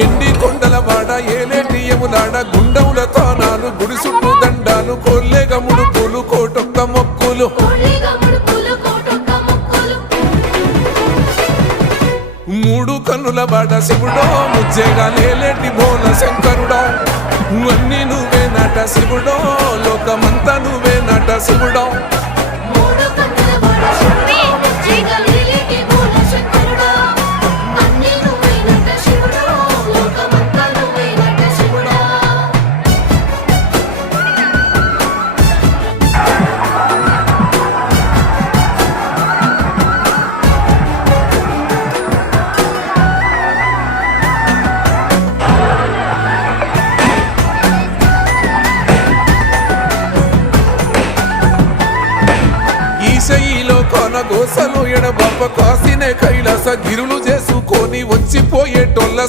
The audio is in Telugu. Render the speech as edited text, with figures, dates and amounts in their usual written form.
ఎండి కొండల వాడ ఏలేటి యములాడ గుండముల తానాలు గుడి చుట్టూ దండాలు కోల్లేగ ముడుపులు కోటొక్క మొక్కులు మూడు కన్నుల వాడ శివుడో ముజ్జేగా లేలేటి భోల శంకరుడో అన్ని నువ్వే నాట శివుడో లోకమంతా నువ్వే నాట శివుడో ఈశయిలో కొనగోసలు ఎడబాప కాసినే కైలాస గిరులు చేసుకొని వచ్చిపోయేటోళ్ళ